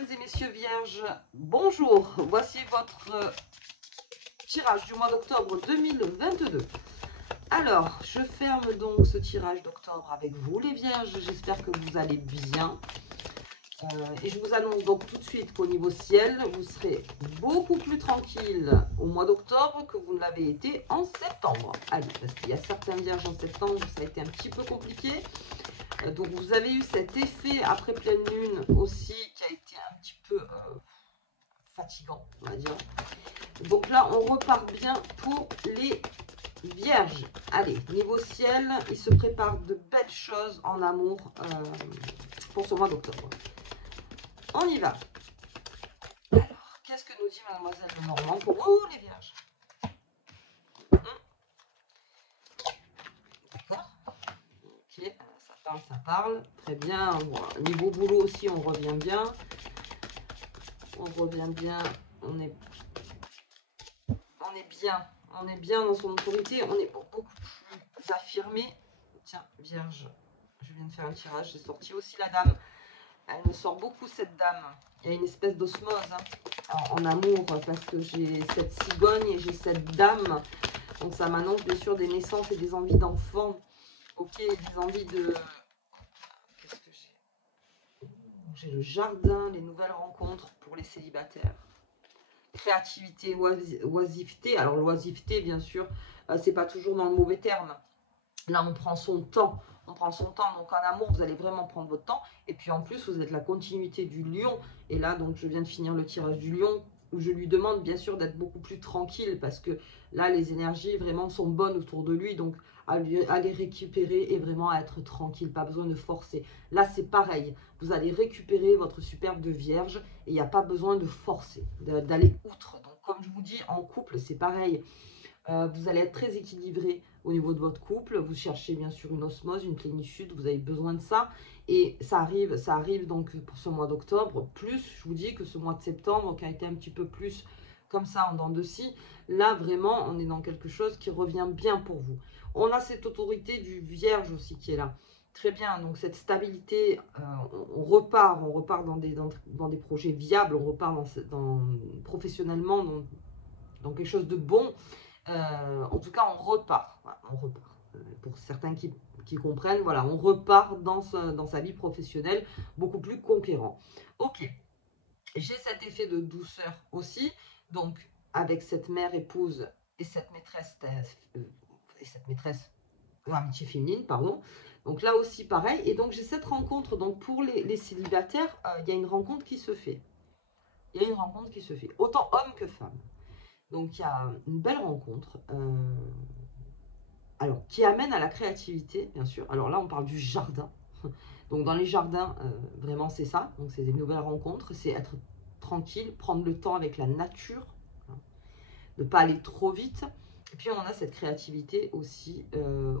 Mesdames et messieurs vierges, bonjour. Voici votre tirage du mois d'octobre 2022. Alors, je ferme donc ce tirage d'octobre avec vous les vierges. J'espère que vous allez bien. Et je vous annonce donc tout de suite qu'au niveau ciel, vous serez beaucoup plus tranquille au mois d'octobre que vous ne l'avez été en septembre. Allez, parce qu'il y a certaines vierges en septembre où ça a été un petit peu compliqué. Donc vous avez eu cet effet après pleine lune aussi qui a été un petit peu fatigant, on va dire. Donc là, on repart bien pour les vierges. Allez, niveau ciel, il se prépare de belles choses en amour pour ce mois d'octobre. On y va. Alors, qu'est-ce que nous dit Mademoiselle de Normand pour vous, les vierges? D'accord. Ok, ça parle. Très bien. Bon, niveau boulot aussi, on revient bien. On revient bien. On est bien. On est bien dans son autorité. On est beaucoup plus affirmé. Tiens, vierge, je viens de faire un tirage. J'ai sorti aussi la dame. Elle me sort beaucoup, cette dame. Il y a une espèce d'osmose en amour parce que j'ai cette cigogne et j'ai cette dame. Donc ça m'annonce bien sûr des naissances et des envies d'enfants. Ok, des envies de... Qu'est-ce que j'ai? J'ai le jardin, les nouvelles rencontres pour les célibataires. Créativité, oisiveté. Alors l'oisiveté, bien sûr, c'est pas toujours dans le mauvais terme. Là, on prend son temps. On prend son temps. Donc, en amour, vous allez vraiment prendre votre temps. Et puis, en plus, vous êtes la continuité du lion. Et là, donc, je viens de finir le tirage du lion où je lui demande, bien sûr, d'être beaucoup plus tranquille parce que là, les énergies vraiment sont bonnes autour de lui. Donc, à les récupérer et vraiment à être tranquille. Pas besoin de forcer. Là, c'est pareil. Vous allez récupérer votre superbe de vierge et il n'y a pas besoin de forcer, d'aller outre. Donc, comme je vous dis, en couple, c'est pareil. Vous allez être très équilibré au niveau de votre couple. Vous cherchez bien sûr une osmose, une plénitude. Vous avez besoin de ça. Et ça arrive donc pour ce mois d'octobre. Plus, je vous dis que ce mois de septembre, qui a été un petit peu plus comme ça en dents de scie. Là, vraiment, on est dans quelque chose qui revient bien pour vous. On a cette autorité du vierge aussi qui est là. Très bien, donc cette stabilité, on repart dans des projets viables, on repart professionnellement dans quelque chose de bon. En tout cas, on repart. Voilà, on repart. Pour certains qui comprennent, voilà, on repart dans sa vie professionnelle beaucoup plus conquérant. Ok, j'ai cet effet de douceur aussi, donc avec cette mère épouse et cette maîtresse amitié féminine, pardon. Donc là aussi pareil, et donc j'ai cette rencontre, donc pour les célibataires, il y a une rencontre qui se fait. Il y a une rencontre qui se fait, autant homme que femme. Donc il y a une belle rencontre, alors qui amène à la créativité, bien sûr. Alors là, on parle du jardin. Donc dans les jardins, vraiment c'est ça. Donc c'est des nouvelles rencontres, c'est être tranquille, prendre le temps avec la nature, hein, ne pas aller trop vite. Et puis on a cette créativité aussi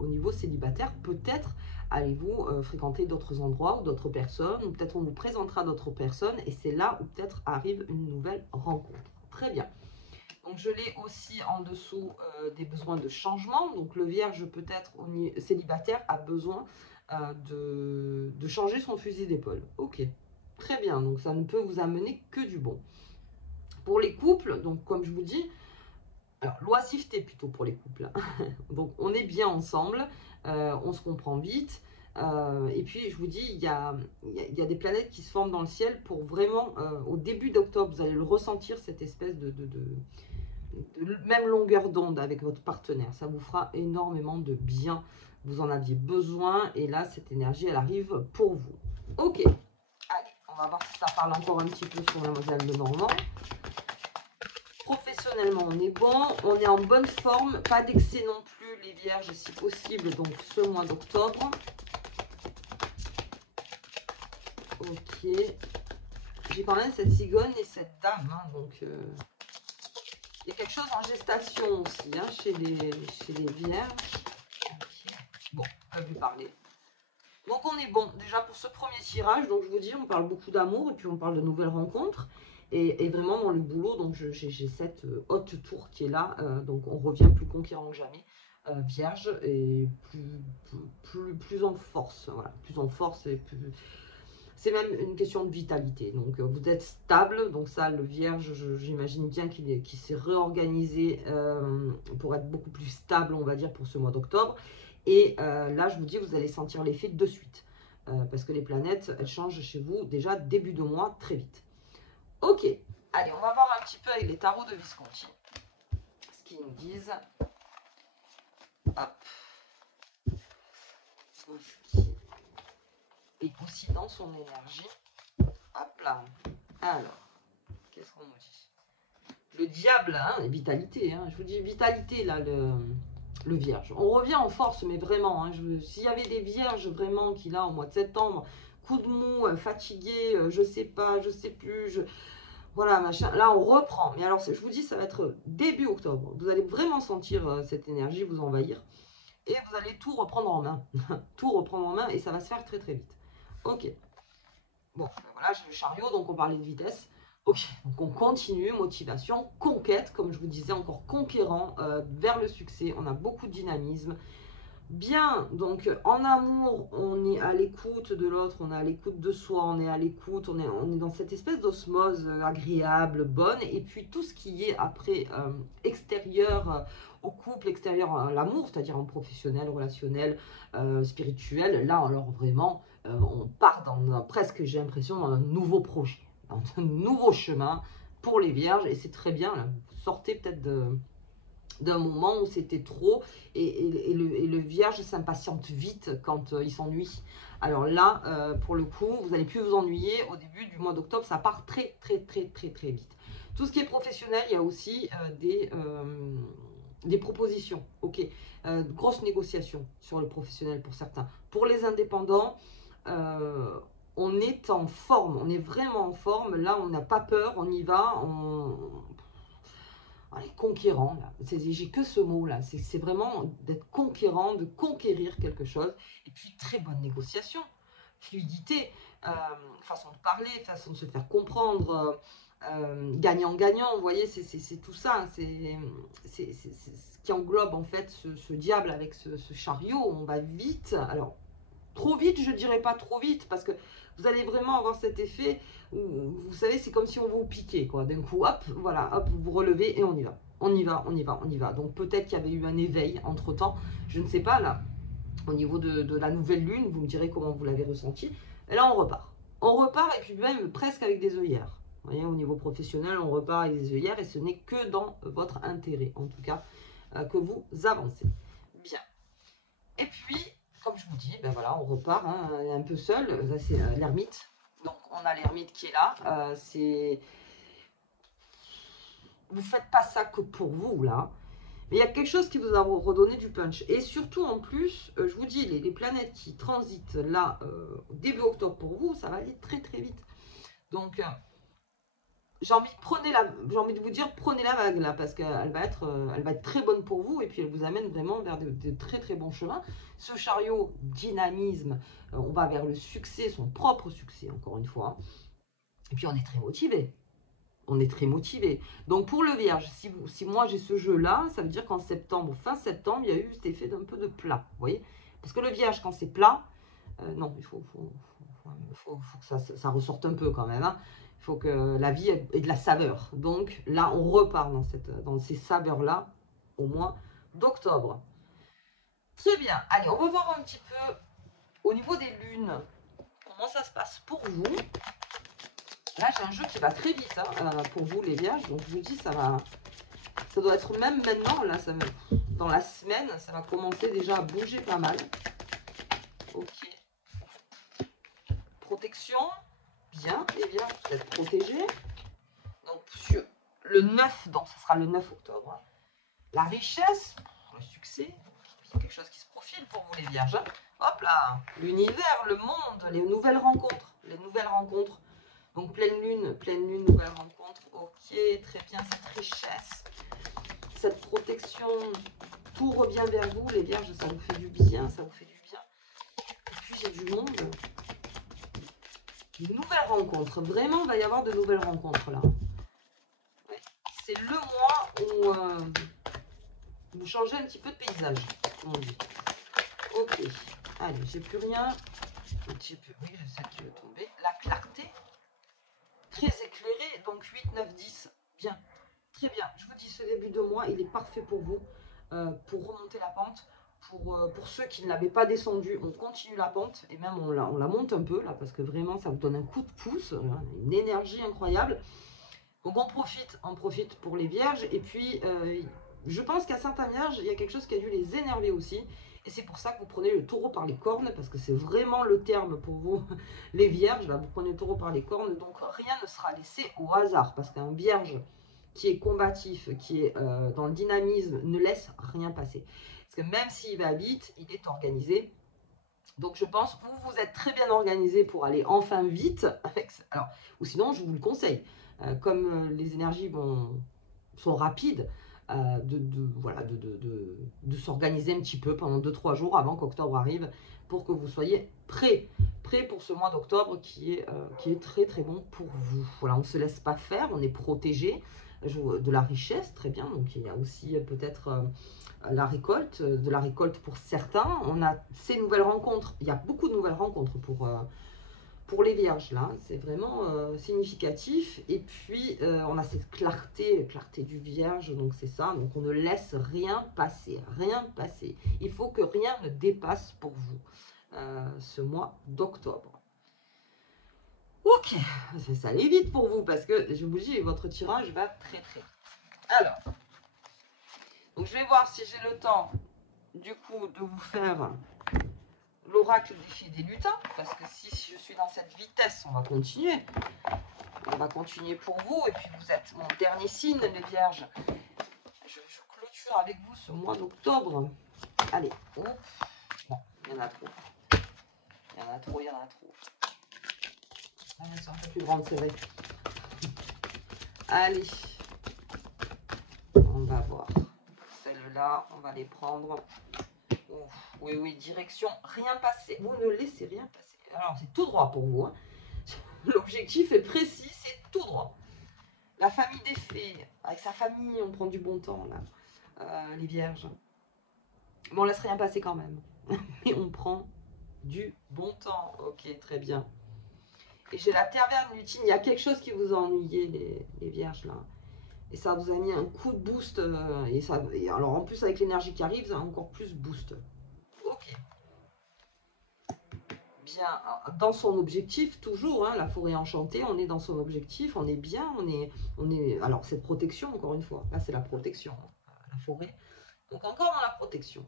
au niveau célibataire. Peut-être allez-vous fréquenter d'autres endroits ou d'autres personnes, ou peut-être on vous présentera d'autres personnes, et c'est là où peut-être arrive une nouvelle rencontre. Très bien. Donc je l'ai aussi en dessous des besoins de changement. Donc le vierge peut-être célibataire a besoin de changer son fusil d'épaule. Ok, très bien. Donc ça ne peut vous amener que du bon. Pour les couples, donc comme je vous dis, alors l'oisiveté plutôt pour les couples. Donc on est bien ensemble, on se comprend vite. Et puis je vous dis, il y a des planètes qui se forment dans le ciel pour vraiment, au début d'octobre, vous allez le ressentir, cette espèce de même longueur d'onde avec votre partenaire. Ça vous fera énormément de bien. Vous en aviez besoin et là, cette énergie, elle arrive pour vous. Ok. Allez, on va voir si ça parle encore un petit peu sur Mademoiselle de Normand. Professionnellement, on est bon. On est en bonne forme. Pas d'excès non plus, les vierges, si possible. Donc, ce mois d'octobre. Ok. J'ai quand même cette cigogne et cette dame. Hein, donc... il y a quelque chose en gestation aussi, hein, chez les vierges. Okay. Bon, on va lui parler. Donc on est bon, déjà pour ce premier tirage, donc je vous dis, on parle beaucoup d'amour, et puis on parle de nouvelles rencontres. Et vraiment dans le boulot, donc j'ai cette haute tour qui est là, donc on revient plus conquérant que jamais. Vierge, et plus en force, voilà, plus en force, et plus... c'est même une question de vitalité. Donc, vous êtes stable. Donc ça, le Vierge, j'imagine bien qu'il s'est réorganisé pour être beaucoup plus stable, on va dire, pour ce mois d'octobre. Et là, je vous dis, vous allez sentir l'effet de suite. Parce que les planètes, elles changent chez vous déjà début de mois, très vite. Ok, allez, on va voir un petit peu avec les tarots de Visconti ce qu'ils nous disent. Hop. Ce qui est aussi dans son énergie. Hop là. Alors, qu'est-ce qu'on nous dit? Le diable, hein, vitalité. Hein, je vous dis vitalité, là, le Vierge. On revient en force, mais vraiment. Hein, s'il y avait des Vierges vraiment qui, là, au mois de septembre, coup de mou, fatigué, je sais pas, je sais plus, voilà, machin. Là, on reprend. Mais alors, je vous dis, ça va être début octobre. Vous allez vraiment sentir cette énergie vous envahir. Et vous allez tout reprendre en main. Tout reprendre en main et ça va se faire très très vite. Ok. Bon, ben voilà, j'ai le chariot, donc on parlait de vitesse. Ok, donc on continue, motivation, conquête, comme je vous disais, encore conquérant vers le succès. On a beaucoup de dynamisme. Bien, donc en amour, on est à l'écoute de l'autre, on est à l'écoute de soi, on est à l'écoute, on est dans cette espèce d'osmose agréable, bonne. Et puis tout ce qui est après extérieur au couple, extérieur à l'amour, c'est-à-dire en professionnel, relationnel, spirituel, là alors vraiment, on part dans presque, j'ai l'impression, dans un nouveau projet, dans un nouveau chemin pour les vierges. Et c'est très bien, là, vous sortez peut-être d'un moment où c'était trop et le vierge s'impatiente vite quand il s'ennuie. Alors là, pour le coup, vous n'allez plus vous ennuyer. Au début du mois d'octobre, ça part très vite. Tout ce qui est professionnel, il y a aussi des propositions. Ok, grosse négociation sur le professionnel pour certains. Pour les indépendants, on est en forme, on est vraiment en forme. Là, on n'a pas peur, on y va, on est conquérant, là. J'ai que ce mot-là. C'est vraiment d'être conquérant, de conquérir quelque chose. Et puis, très bonne négociation, fluidité, façon de parler, façon de se faire comprendre, gagnant-gagnant. Vous voyez, c'est tout ça. C'est ce qui englobe, en fait, ce diable avec ce chariot. On va vite. Alors, trop vite, je dirais pas trop vite, parce que vous allez vraiment avoir cet effet où, vous savez, c'est comme si on vous piquait, quoi. D'un coup, hop, voilà, hop, vous vous relevez et on y va. On y va, on y va, on y va. Donc peut-être qu'il y avait eu un éveil entre-temps, je ne sais pas, là, au niveau de la nouvelle lune, vous me direz comment vous l'avez ressenti. Et là, on repart. On repart, et puis même presque avec des œillères. Vous voyez, au niveau professionnel, on repart avec des œillères, et ce n'est que dans votre intérêt, en tout cas, que vous avancez. Bien. Et puis, comme je vous dis, ben voilà, on repart hein, un peu seul. Ça, c'est l'ermite. Donc, on a l'ermite qui est là. Vous faites pas ça que pour vous, là. Mais il y a quelque chose qui vous a redonné du punch. Et surtout, en plus, je vous dis, les planètes qui transitent là, début octobre pour vous, ça va aller très vite. Donc, j'ai envie de vous dire, prenez la vague là, parce qu'elle va être très bonne pour vous, et puis elle vous amène vraiment vers de très bons chemins. Ce chariot, dynamisme, on va vers le succès, son propre succès, encore une fois. Et puis on est très motivé. On est très motivé. Donc pour le Vierge, si moi j'ai ce jeu-là, ça veut dire qu'en septembre, fin septembre, il y a eu cet effet d'un peu de plat. Vous voyez? Parce que le Vierge, quand c'est plat, non, il faut que ça ressorte un peu quand même. Hein. Il faut que la vie ait de la saveur. Donc là, on repart dans ces saveurs-là au mois d'octobre. Très bien. Allez, on va voir un petit peu au niveau des lunes. Comment ça se passe pour vous? Là, j'ai un jeu qui va très vite hein, pour vous, les vierges. Donc, je vous dis, ça doit être même maintenant. Là, dans la semaine, ça va commencer déjà à bouger pas mal. Ok. Protection. Bien, les vierges, vous êtes protégés. Donc, sur le 9, donc ce sera le 9 octobre. La richesse, le succès, c'est quelque chose qui se profile pour vous, les vierges. Hein. Hop là, l'univers, le monde, les nouvelles rencontres. Donc, pleine lune, nouvelle rencontre. Ok, très bien, cette richesse, cette protection, tout revient vers vous, les vierges, ça vous fait du bien, ça vous fait du bien. Et puis, j'ai du monde. Une nouvelle rencontre. Vraiment, il va y avoir de nouvelles rencontres, là. Ouais. C'est le mois où vous changez un petit peu de paysage, comme on dit. Ok. Allez, j'ai plus rien. Oui, je sais qu'il va tomber. La de mois, il est parfait pour vous, pour remonter la pente. Pour ceux qui ne l'avaient pas descendu, on continue la pente et même on la monte un peu là parce que vraiment ça vous donne un coup de pouce, une énergie incroyable. Donc on profite pour les vierges. Et puis je pense qu'à certains vierges, il y a quelque chose qui a dû les énerver aussi. Et c'est pour ça que vous prenez le taureau par les cornes, parce que c'est vraiment le terme pour vous, les vierges. Là, vous prenez le taureau par les cornes, donc rien ne sera laissé au hasard. Parce qu'un vierge qui est combatif, qui est dans le dynamisme, ne laisse rien passer. Parce que même s'il va vite, il est organisé. Donc je pense que vous êtes très bien organisé pour aller enfin vite. Alors, ou sinon, je vous le conseille. Comme les énergies sont rapides, voilà, de s'organiser un petit peu pendant 2-3 jours avant qu'octobre arrive pour que vous soyez prêt pour ce mois d'octobre qui est très très bon pour vous. Voilà, on ne se laisse pas faire, on est protégé de la richesse, très bien. Donc il y a aussi peut-être la récolte, de la récolte pour certains. On a ces nouvelles rencontres, il y a beaucoup de nouvelles rencontres pour les vierges là, c'est vraiment significatif. Et puis on a cette clarté du vierge, donc c'est ça, donc on ne laisse rien passer, il faut que rien ne dépasse pour vous ce mois d'octobre. Ok, ça allait vite pour vous parce que je vous dis, votre tirage va très très vite. Alors, donc je vais voir si j'ai le temps du coup de vous faire l'oracle des fées des lutins, parce que si je suis dans cette vitesse, on va continuer. On va continuer pour vous, et puis vous êtes mon dernier signe, les vierges. Je clôture avec vous ce mois d'octobre. Allez, hop. Bon, il y en a trop. Il y en a trop. Ah, elles sont un peu plus grandes, c'est vrai. Allez. On va voir. Celles-là, on va les prendre. Ouf, oui, direction, rien passer. Vous ne laissez rien passer. Alors, c'est tout droit pour vous. Hein. L'objectif est précis, c'est tout droit. La famille des fées, avec sa famille, on prend du bon temps, là. Les vierges. Mais on laisse rien passer quand même. Mais on prend du bon temps. Ok, très bien. Et j'ai la Terre lutine. Il y a quelque chose qui vous a ennuyé, les vierges, là. Et ça vous a mis un coup de boost. Et alors, en plus, avec l'énergie qui arrive, ça a encore plus boost. Ok. Bien, dans son objectif, toujours, hein, la forêt enchantée, on est dans son objectif, on est bien, on est alors, cette protection, encore une fois, là, c'est la protection, la forêt. Donc, encore dans la protection.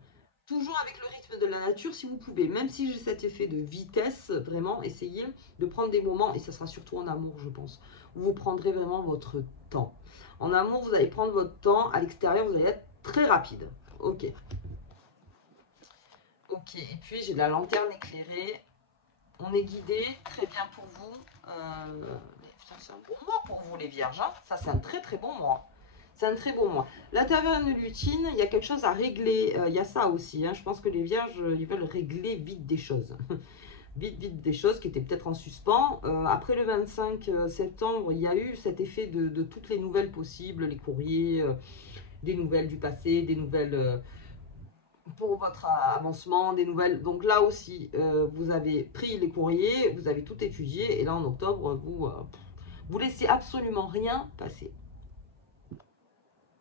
Toujours avec le rythme de la nature, si vous pouvez. Même si j'ai cet effet de vitesse, vraiment, essayez de prendre des moments, et ça sera surtout en amour, je pense, où vous prendrez vraiment votre temps. En amour, vous allez prendre votre temps. À l'extérieur, vous allez être très rapide. Ok. Ok, et puis j'ai la lanterne éclairée. On est guidé, très bien pour vous. C'est un bon mois pour vous, les vierges. Hein. Ça, c'est un très très bon mois. C'est un très bon mois. La taverne lutine, il y a quelque chose à régler. Il y a ça aussi. Hein. Je pense que les vierges, ils veulent régler vite des choses. vite des choses qui étaient peut-être en suspens. Après le 25 septembre, il y a eu cet effet de toutes les nouvelles possibles, les courriers, des nouvelles du passé, des nouvelles pour votre avancement, des nouvelles. Donc là aussi, vous avez pris les courriers, vous avez tout étudié, et là en octobre, vous laissez absolument rien passer.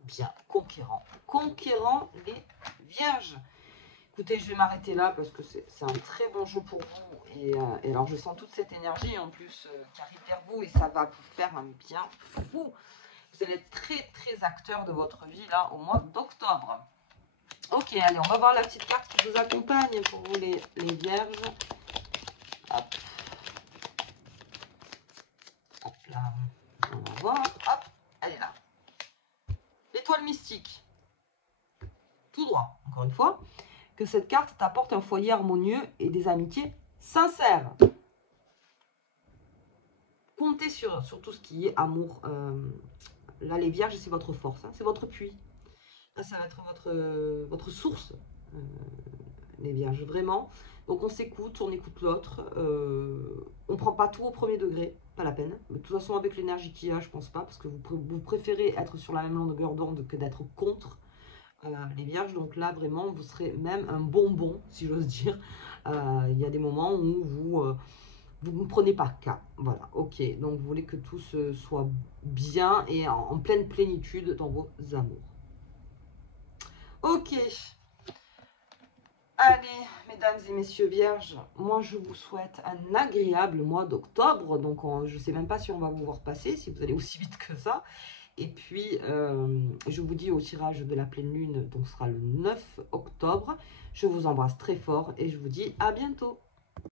Bien, conquérant les vierges. Écoutez, je vais m'arrêter là parce que c'est un très bon jeu pour vous. Et alors, je sens toute cette énergie en plus qui arrive vers vous et ça va vous faire un bien fou. Vous allez être très, très acteur de votre vie là au mois d'octobre. Ok, allez, on va voir la petite carte qui vous accompagne pour vous les vierges. Hop. Hop là. On va voir. Hop, elle est là. L'étoile mystique. Tout droit, encore une fois. Que cette carte t'apporte un foyer harmonieux et des amitiés sincères. Comptez sur tout ce qui est amour. Là, les vierges, c'est votre force. Hein, c'est votre puits. Là, ça va être votre source. Les vierges, vraiment. Donc on s'écoute, on écoute l'autre. On ne prend pas tout au premier degré, pas la peine. De toute façon, avec l'énergie qu'il y a, je pense pas, parce que vous préférez être sur la même longueur d'onde que d'être contre les vierges. Donc là, vraiment, vous serez même un bonbon, si j'ose dire. Il y a des moments où vous ne prenez pas cas. Voilà, ok. Donc vous voulez que tout soit bien et en pleine plénitude dans vos amours. Ok. Allez, mesdames et messieurs vierges, moi je vous souhaite un agréable mois d'octobre. Donc je ne sais même pas si on va vous voir passer, si vous allez aussi vite que ça. Et puis, je vous dis au tirage de la pleine lune, donc ce sera le 9 octobre. Je vous embrasse très fort et je vous dis à bientôt.